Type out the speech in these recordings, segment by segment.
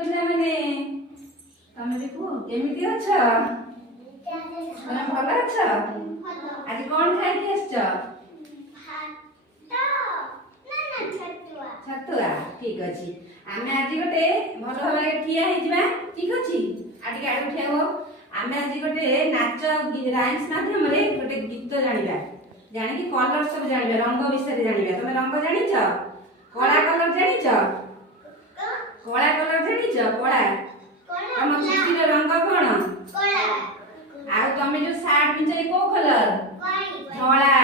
ପିଲାମାନେ ତମେ ଦେଖୁ କେମିତି ଅଛ? ତମେ ଭଲ ଅଛ? ଆଜି କଣ ଖାଇକି ଆସିଛ? ଛତୁଆ। ଠିକ ଅଛି। ଆମେ ଆଜି ଗୋଟେ ଭଲ ଭାବରେ ଠିଆ ହେଇଯିବା। ଠିକ ଅଛି। ଆଉ ଟିକେ ଆଡୁ ଠିଆ ହୁଅ। ଆମେ ଆଜି ଗୋଟେ ନାଚ ରାଇମ୍ସ ମାଧ୍ୟମରେ ଗୋଟେ ଗୀତ ଜାଣିବା। ଜାଣିକି କଲର ସବୁ ଜାଣିବା, ରଙ୍ଗ ବିଷୟରେ ଜାଣିବା। ତମେ ରଙ୍ଗ ଜାଣିଛ? କଳା କଲର ଜାଣିଛ? କଳା କଲର ଜାଣିଛ? କଳା। ତମ ଚୁଟିର ରଙ୍ଗ କଣ? ଆଉ ତମେ ଯୋଉ ସାର୍ଟ ପିନ୍ଧିଛ କୋଉ କଲର? ଧଳା।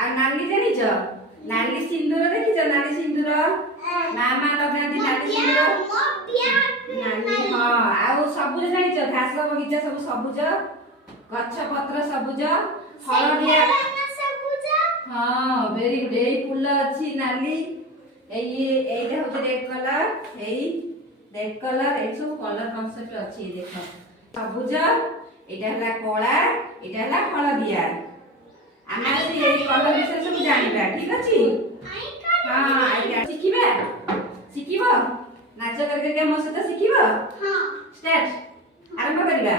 ଆଉ ନାଲି ଜାଣିଛ? ନାଲି ସିନ୍ଦୁର ଦେଖିଛ? ନାଲି ସିନ୍ଦୁର ମା ଲଗାନ୍ତି ନାଲି ସିନ୍ଦୁର। ନାଲି ହଁ। ଆଉ ସବୁଜ ଜାଣିଛ? ଘାସ ବଗିଚା ସବୁ ସବୁଜ, ଗଛ ପତ୍ର ସବୁଜ, ହଳଦିଆ। ହଁ ଭେରି ଗୁଡ। ଏଇ ଫୁଲ ଅଛି ନାଲି, এইটা হচ্ছে রেড কলর, এই রেড কলর, এই সব কলর কনসেপ্ট ଅଛି। দেখো সবুজ, এটা হলা কলা, এটা হলা হলদিয়া। ଆମେ ଆଜି এই কলর ବିଷୟରେ ସବୁ ଜାଣିବା। ଠିକ ଅଛି? ହଁ ଆଜ୍ଞା ଶିଖିବା। ଶିଖିବ ନାଚ କରିକି ମୋ ସହିତ ଶିଖିବ। ଷ୍ଟାର୍ଟ। ଆରମ୍ଭ କରିବା।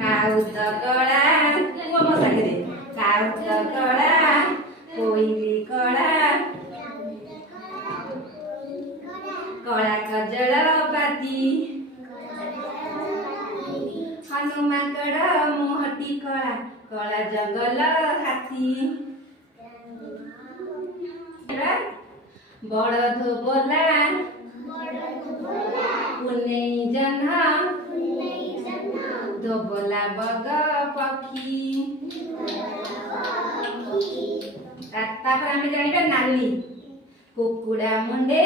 କାଉତ କଳା କୁହ ମୋ ସାଙ୍ଗରେ। କାଉତ କଳା, କୋଇଲି କଳା, କଳା କଜଳ ପାତି, ହନୁମାଙ୍କଡ ମୁହଁଟି କଳା, କଳା ଜଙ୍ଗଲ ହାତୀ। ବଡ ଧୋବଲା, ପୁନେଇ ଜହ୍ନ, ଧୋବଲା ବଗ ପକ୍ଷୀ। ତାପରେ ଆମେ ଜାଣିବା ନାଲି। କୁକୁଡ଼ା ମୁଣ୍ଡେ,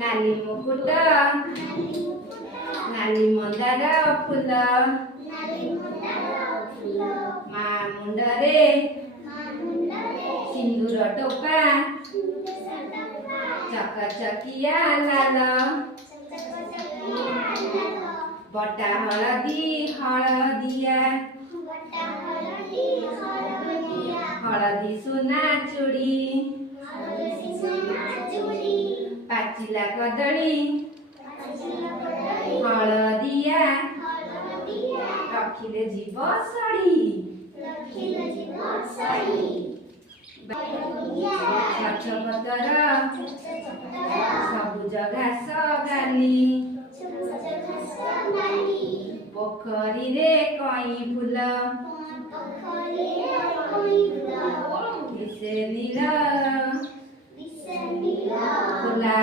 ନାଲି ମୁକୁଟ, ନାଲି ମନ୍ଦାର ଫୁଲ, ମା ମୁଣ୍ଡରେ ସିନ୍ଦୁର ଟୋପା, ଚକଚକିଆ ଲାଲ, ବଟା ହଳଦୀ ହଳଦିଆ, ହଳଦୀ ସୁନା ଚୁଡ଼ି, ପାଚିଲା କଦଳୀ ହଳଦିଆ, ରଖିଲେ ଯିବ ସଢି। ଗଛ ପତର ସବୁଜ ଘାସ ଗାଲି, ପୋଖରୀରେ କଇଁ ଫୁଲ, କିସେ ନୀଳ, ଖୋଲା